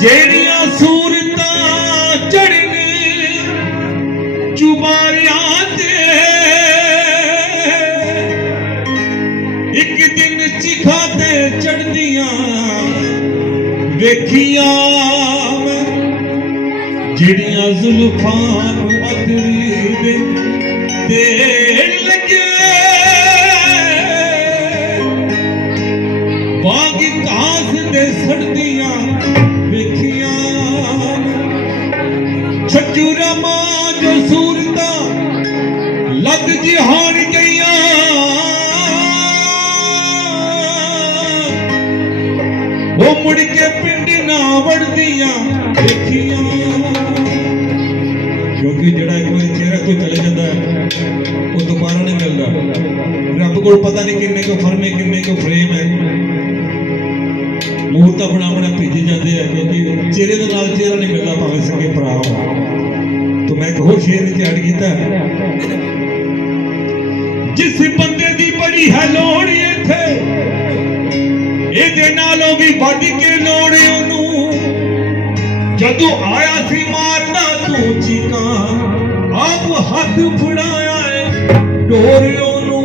ਜਿਹੜੀਆਂ ਸੂਰਤਾਂ ਚੜਨ ਚੁਬਾਰਿਆਂ ਤੇ। ਇੱਕ ਦਿਨ ਚਿਖਾ ਤੇ ਚੜਦੀਆਂ ਵੇਖੀਆਂ ਜਿਹੜੀਆਂ ਜ਼ੁਲਫਾਂ ਨੂੰ ਅਦਰੀ ਦੇ ਤੇ ਜਿਹਾਨ ਗਈਆਂ। ਉਹ ਮੁੜ ਕੇ ਪਿੰਡ ਨਾ ਵੜਦੀਆਂ ਵੇਖੀਆਂ ਕਿਉਂਕਿ ਜਿਹੜਾ ਇੱਕ ਵਾਰੀ ਚਿਹਰਾ ਤੋਂ ਚਲੇ ਜਾਂਦਾ ਉਹ ਦੁਬਾਰਾ ਨਹੀਂ ਮਿਲਦਾ। ਰੱਬ ਕੋਲ ਪਤਾ ਨਹੀਂ ਕਿੰਨੇ ਕੁ ਫਰਮੇ, ਕਿੰਨੇ ਕੁ ਫਰੇਮ ਹੈ। ਮੂਰਤ ਆਪਣਾ ਆਪਣਾ ਭੇਜੀ ਜਾਂਦੇ ਆ, ਕਿਉਂਕਿ ਚਿਹਰੇ ਦੇ ਨਾਲ ਚਿਹਰਾ ਨਹੀਂ ਮਿਲਦਾ, ਭਾਵੇਂ ਸਕੇ ਭਰਾ ਹੋਣ। ਤੋਂ ਮੈਂ ਇੱਕ ਹੋਰ ਸ਼ੇਰ ਵਿੱਚ ਐਡ ਕੀਤਾ ਜਿਸ ਬੰਦੇ ਦੀ ਬੜੀ ਹੈ ਲੋੜ ਇੱਥੇ, ਇਹਦੇ ਨਾਲੋਂ ਵੀ ਵੱਧ ਕੇ ਲੋੜ ਉਹਨੂੰ। ਜਦੋਂ ਆਇਆ ਸੀ ਮਾਰਦਾ ਤੂੰ ਚੀਕਾਂ, ਆਪ ਹੱਥ ਫੜਾਇਆ ਏ ਡੋਰ ਉਹਨੂੰ।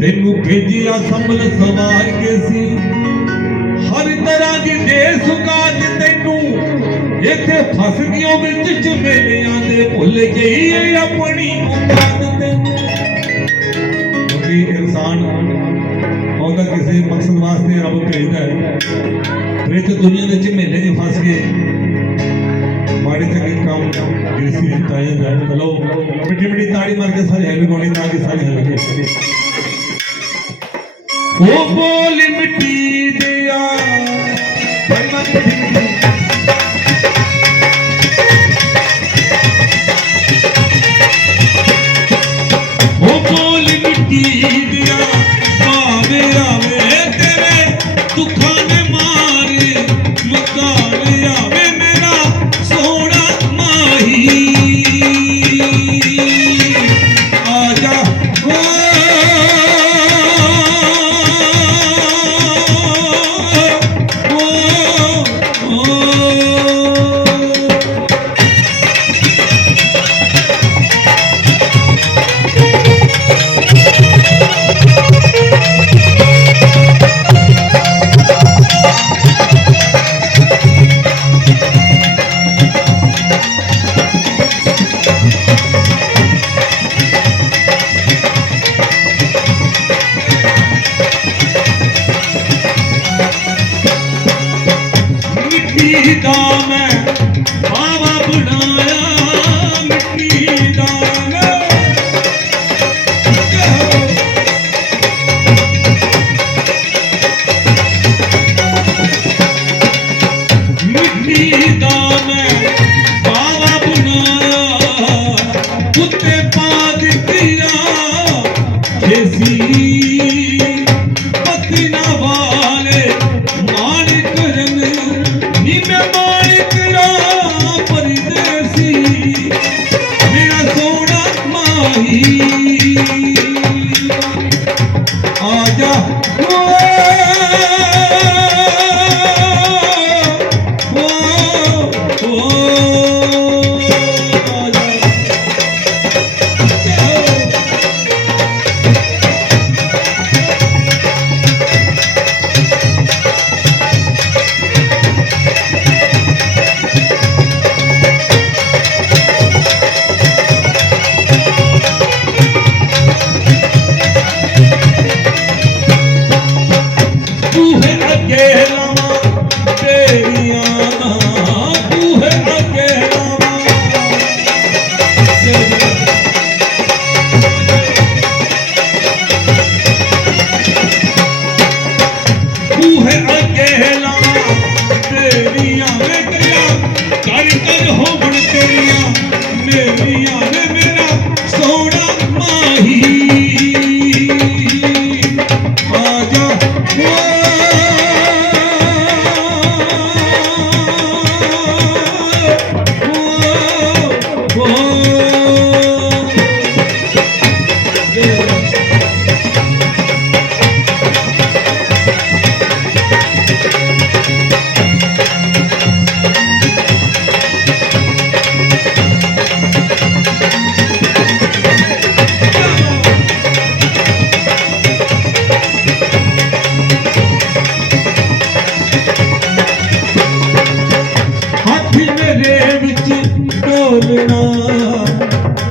ਤੈਨੂੰ ਭੇਜਿਆ ਸੰਭਲ ਸਵਾਰ ਕੇ ਸੀ। ਹਰ ਤਰ੍ਹਾਂ ਦੀ ਦੇ ਸੁਗਾਤ ਤੈਨੂੰ ਇੱਥੇ ਫਸ ਗਿਓ ਵਿੱਚ ਝਮੇਲਿਆਂ ਦੇ ਭੁੱਲ ਗਈ ਏ ਆਪਣੀ ਮੁਕਾਤ ਤੈਨੂੰ ਕਿਉਂਕਿ ਇਨਸਾਨ ਉਹਦਾ ਕਿਸੇ ਮਕਸਦ ਵਾਸਤੇ ਰੱਬ ਭੇਜਦਾ ਹੈ ਫਿਰ ਇੱਥੇ ਦੁਨੀਆ ਦੇ ਝਮੇਲੇ 'ਚ ਫਸ ਗਏ, ਮਾੜੇ ਚੰਗੇ ਕੰਮ ਗ੍ਰਸੀ ਦਿੱਤਾ ਜਾਂਦਾ ਹੈ। ਚਲੋ ਮਿੱਠੀ ਮਿੱਠੀ ਤਾੜੀ ਮਾਰ ਕੇ ਸਾਰੇ ਹੈਲੋ ਗੋਲੀ ਤਾਂ ਕਿ ਸਾਰੇ ਹੈਲੋ ਉਹ ਬੋਲ ਬੋਲ ਮਿੱਟੀ ਦਾ ਮੈਂ, ਬਾਵਾ ਬਣਾਇਆ ਮਿੱਟੀ ਦਾ ਮੈਂ ਮਿੱਟੀ ਦਾ ਮੈਂ, ਬਾਵਾ ਬਣਾਇਆ। ਉੱਤੇ ਪਾ ਦਿੱਤੀਆਂ ਖੇਸੀ Hari গেলাম ਹੱਥ ਮੇਰੇ ਵਿੱਚ ਡੋਲਣਾ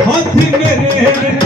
ਹੱਥ ਮੇਰੇ